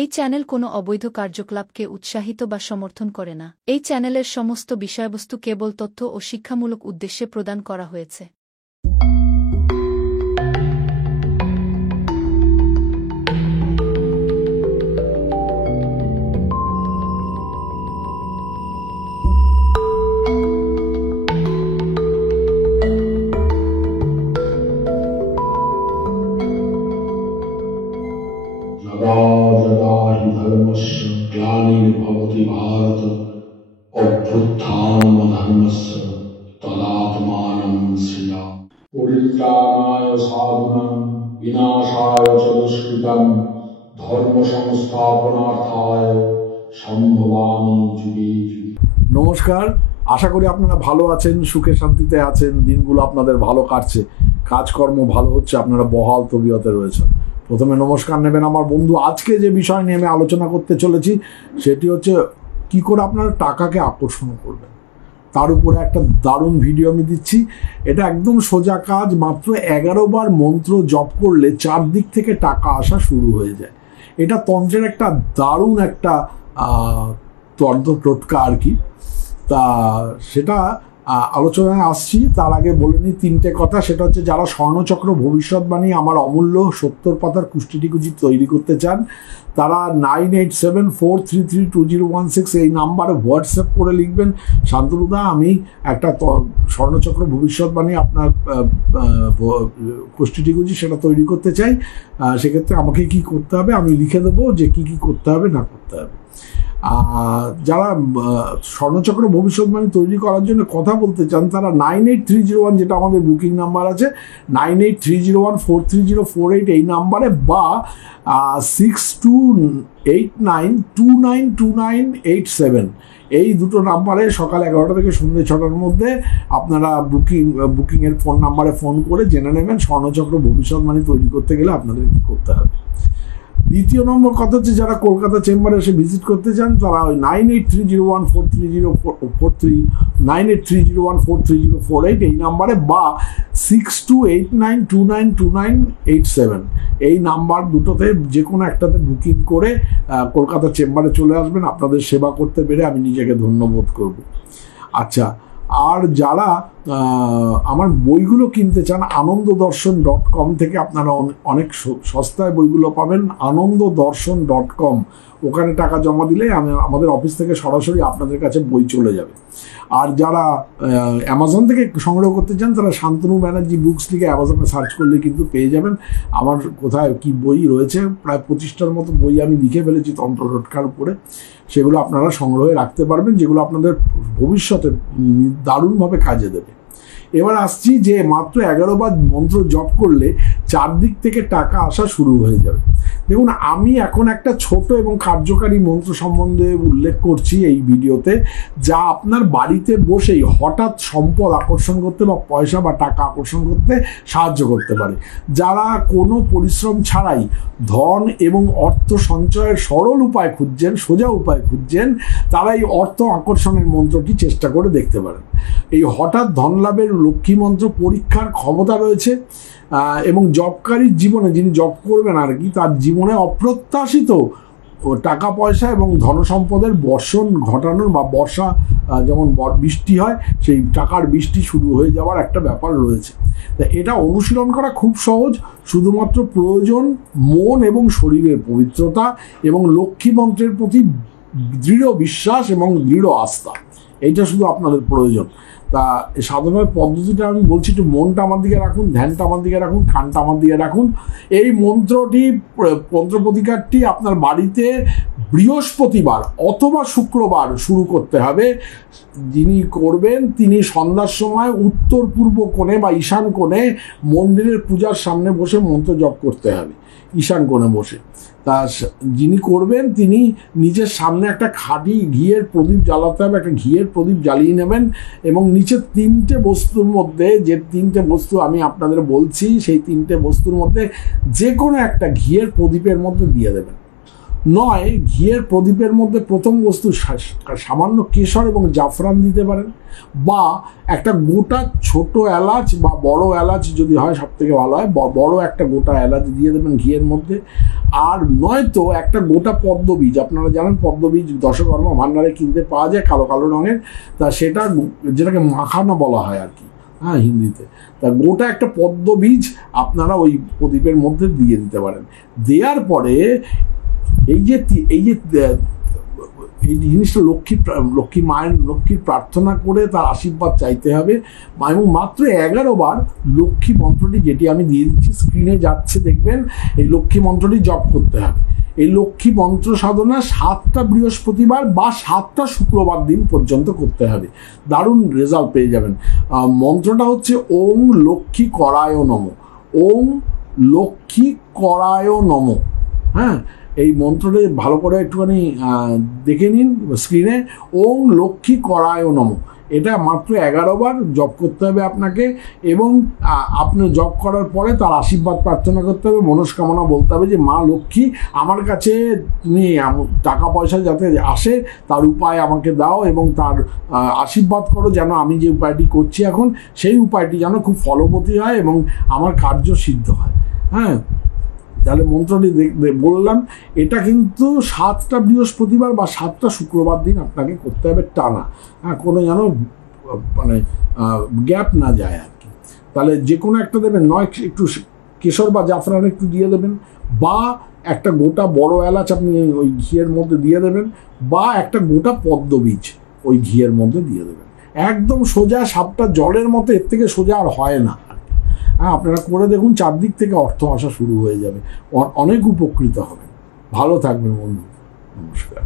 এই চ্যানেল কোনো অবৈধ কার্যকলাপকে উৎসাহিত বা সমর্থন করে না। এই চ্যানেলের সমস্ত বিষয়বস্তু কেবল তথ্য ও শিক্ষামূলক উদ্দেশ্যে প্রদান করা হয়েছে। धर्मस्य ग्लानिर्भवति भारत अभ्युत्थानमधर्मस्य तदात्मानं सृजामि परित्राणाय साधूनां विनाशाय च दुष्कृतं धर्म संस्थापनार्थाय সম্ভবামি যুগে যুগে। নমস্কার, আশা করি আপনারা ভালো আছেন, সুখে শান্তিতে আছেন, দিনগুলো আপনাদের ভালো কাটছে, কাজকর্ম ভালো হচ্ছে, আপনারা বহাল তবিয়তে রয়েছেন। প্রথমে নমস্কার নেবেন আমার বন্ধু। আজকে যে বিষয় নিয়ে আমি আলোচনা করতে চলেছি সেটি হচ্ছে কি করে আপনারা টাকাকে আকর্ষণ করবেন। তার উপরে একটা দারুণ ভিডিও আমি দিচ্ছি। এটা একদম সোজা কাজ, মাত্র 11 বার মন্ত্র জপ করলে চারদিক থেকে টাকা আসা শুরু হয়ে যায়। এটা তন্ত্রের একটা দারুণ একটা তন্ত্র টোটকা আর কি। তা সেটা আলোচনায় আসছি। তার আগে বলে নিই তিনটে কথা। সেটা হচ্ছে যারা স্বর্ণচক্র ভবিষ্যৎবাণী আমার অমূল্য 70 পাতার কুষ্টিটিকুচি তৈরি করতে চান তারা 9874332016 এই নাম্বারে হোয়াটসঅ্যাপ করে লিখবেন, শান্তনুদা আমি একটা স্বর্ণচক্র ভবিষ্যৎবাণী আপনার কুষ্টিটিকুচি সেটা তৈরি করতে চাই। সেক্ষেত্রে আমাকে কি করতে হবে আমি লিখে দেবো যে কি কি করতে হবে না করতে হবে। যারা স্বর্ণচক্র ভবিষ্যৎবাণী তৈরি করার জন্য কথা বলতে চান তারা 98301 যেটা আমাদের বুকিং নাম্বার আছে 9830143048 এই নাম্বারে বা 6289292987 এই দুটো নাম্বারে সকাল 11টা থেকে সন্ধ্যে 6টার মধ্যে আপনারা বুকিংয়ের ফোন নাম্বারে ফোন করে জেনে নেবেন স্বর্ণচক্র ভবিষ্যৎবাণী তৈরি করতে গেলে আপনাদের কী করতে হবে। দ্বিতীয় নম্বর কথা হচ্ছে যারা কলকাতা চেম্বারে এসে ভিজিট করতে চান তারা ওই 9830143048 এই নাম্বারে বা 6289292987 এই নাম্বার দুটোতে যে কোনো একটাতে বুকিং করে কলকাতা চেম্বারে চলে আসবেন। আপনাদের সেবা করতে পেরে আমি নিজেকে ধন্যবোধ করব। আচ্ছা, আর যারা আমার বইগুলো কিনতে চান ananddarshan.com থেকে আপনারা অনেক সস্তায় বইগুলো পাবেন। ananddarshan.com ওখানে টাকা জমা দিলে আমাদের অফিস থেকে সরাসরি আপনাদের কাছে বই চলে যাবে। আর যারা অ্যামাজন থেকে সংগ্রহ করতে চান তারা শান্তনু ব্যানার্জি বুকস লিখে অ্যামাজনে সার্চ করলে কিন্তু পেয়ে যাবেন আমার কোথায় কি বই রয়েছে। প্রায় 25টার মতো বই আমি লিখে ফেলেছি তন্ত্র টোটকার উপরে, সেগুলো আপনারা সংগ্রহে রাখতে পারবেন, যেগুলো আপনাদের ভবিষ্যতে দারুণভাবে কাজে দেবে। এবার আসছি যে মাত্র 11 বার মন্ত্র জপ করলে চারদিক থেকে টাকা আসা শুরু হয়ে যাবে। দেখুন, আমি এখন একটা ছোট এবং কার্যকারী মন্ত্র সম্বন্ধে উল্লেখ করছি এই ভিডিওতে, যা আপনার বাড়িতে বসেই হঠাৎ সম্পদ আকর্ষণ করতে বা পয়সা বা টাকা আকর্ষণ করতে সাহায্য করতে পারে। যারা কোনো পরিশ্রম ছাড়াই ধন এবং অর্থ সঞ্চয়ের সরল উপায় খুঁজছেন, সোজা উপায় খুঁজছেন, তারা এই অর্থ আকর্ষণের মন্ত্রটি চেষ্টা করে দেখতে পারেন। এই হঠাৎ ধন লাভের লক্ষ্মী মন্ত্র পরীক্ষার ক্ষমতা রয়েছে এবং জবকারীর জীবনে, যিনি জব করবেন আর কি, তার জীবনে অপ্রত্যাশিত টাকা পয়সা এবং ধনসম্পদের বর্ষণ ঘটানোর বা বর্ষা যেমন বৃষ্টি হয় সেই টাকার বৃষ্টি শুরু হয়ে যাওয়ার একটা ব্যাপার রয়েছে। তা এটা অনুশীলন করা খুব সহজ, শুধুমাত্র প্রয়োজন মন এবং শরীরের পবিত্রতা এবং লক্ষ্মী মন্ত্রের প্রতি দৃঢ় বিশ্বাস এবং দৃঢ় আস্থা, এইটা শুধু আপনাদের প্রয়োজন। তা সাধারণত পদ্ধতিটা আমি বলছি, একটু মনটা আমার দিকে রাখুন, ধ্যানটা আমার দিকে রাখুন, কানটা আমার দিকে রাখুন। এই মন্ত্র প্রতিকারটি আপনার বাড়িতে বৃহস্পতিবার অথবা শুক্রবার শুরু করতে হবে। যিনি করবেন তিনি সন্ধ্যার সময় উত্তর পূর্ব কোণে বা ঈশান কোণে মন্দিরের পূজার সামনে বসে মন্ত্র জপ করতে হবে, ঈশান কোণে বসে। তা যিনি করবেন তিনি নিজের সামনে একটা খাঁটি ঘিয়ের প্রদীপ জ্বালাতে হবে, একটা ঘিয়ের প্রদীপ জ্বালিয়ে নেবেন এবং নিচে 3টে বস্তুর মধ্যে, যে 3টে বস্তু আমি আপনাদের বলছি সেই 3টে বস্তুর মধ্যে যে কোনো একটা ঘিয়ের প্রদীপের মধ্যে দিয়ে দেবেন। নয় ঘিয়ের প্রদীপের মধ্যে প্রথম বস্তু সামান্য কেশর এবং জাফরান দিতে পারেন, বা একটা গোটা ছোট এলাচ বা বড় এলাচ যদি হয় সব থেকে ভালো হয়, বড় একটা গোটা এলাচ দিয়ে দেবেন ঘিয়ের মধ্যে। আর নয়তো একটা গোটা পদ্মবীজ, আপনারা জানেন পদ্মবীজ দশকর্মা ভান্ডারে কিনতে পাওয়া যায় কালো কালো রঙের, তা সেটা যেটাকে মাখানা বলা হয় আর কি, হ্যাঁ হিন্দিতে। তা গোটা একটা পদ্মবীজ আপনারা ওই প্রদীপের মধ্যে দিয়ে দিতে পারেন। দেওয়ার পরে এই যে এই জিনিসটা লক্ষ্মীর প্রার্থনা করে তার আশীর্বাদ চাইতে হবে, এবং মাত্র 11 বার লক্ষ্মী মন্ত্রটি, যেটি আমি দিয়ে দিচ্ছি স্ক্রিনে যাচ্ছে দেখবেন, এই লক্ষ্মী মন্ত্রটি জপ করতে হবে। এই লক্ষ্মী মন্ত্র সাধনা 7টা বৃহস্পতিবার বা 7টা শুক্রবার দিন পর্যন্ত করতে হবে, দারুণ রেজাল্ট পেয়ে যাবেন। মন্ত্রটা হচ্ছে ওং লক্ষ্মী করায় নমঃ, ওং লক্ষ্মী করায় নমঃ। হ্যাঁ, এই মন্ত্রটি ভালো করে একটুখানি দেখে নিন স্ক্রিনে, ওং লক্ষ্মী করায় নমঃ। এটা মাত্র 11 বার জপ করতে হবে আপনাকে, এবং আপনি জপ করার পরে তার আশীর্বাদ প্রার্থনা করতে হবে, মনস্কামনা বলতে হবে যে মা লক্ষ্মী আমার কাছে তুমি টাকা পয়সা যাতে আসে তার উপায় আমাকে দাও, এবং তার আশীর্বাদ করো যেন আমি যে উপায়টি করছি এখন সেই উপায়টি যেন খুব ফলবতী হয় এবং আমার কার্য সিদ্ধ হয়। হ্যাঁ, তাহলে মন্ত্রটি বললাম, এটা কিন্তু 7টা বৃহস্পতিবার বা 7টা শুক্রবার দিন আপনাকে করতে হবে টানা, হ্যাঁ, কোনো যেন মানে গ্যাপ না যায় আর কি। তাহলে যে কোনো একটা দেবেন, নয় একটু কেশর বা জাফরান একটু দিয়ে দেবেন, বা একটা গোটা বড় এলাচ আপনি ওই ঘিয়ের মধ্যে দিয়ে দেবেন, বা একটা গোটা পদ্মবীজ ওই ঘিয়ের মধ্যে দিয়ে দেবেন। একদম সোজা, সাপটা জলের মতো, এর থেকে সোজা আর হয় না। হ্যাঁ, আপনারা করে দেখুন, চারদিক থেকে অর্থ আসা শুরু হয়ে যাবে, অনেক উপকৃত হবেন। ভালো থাকবেন বন্ধু, নমস্কার।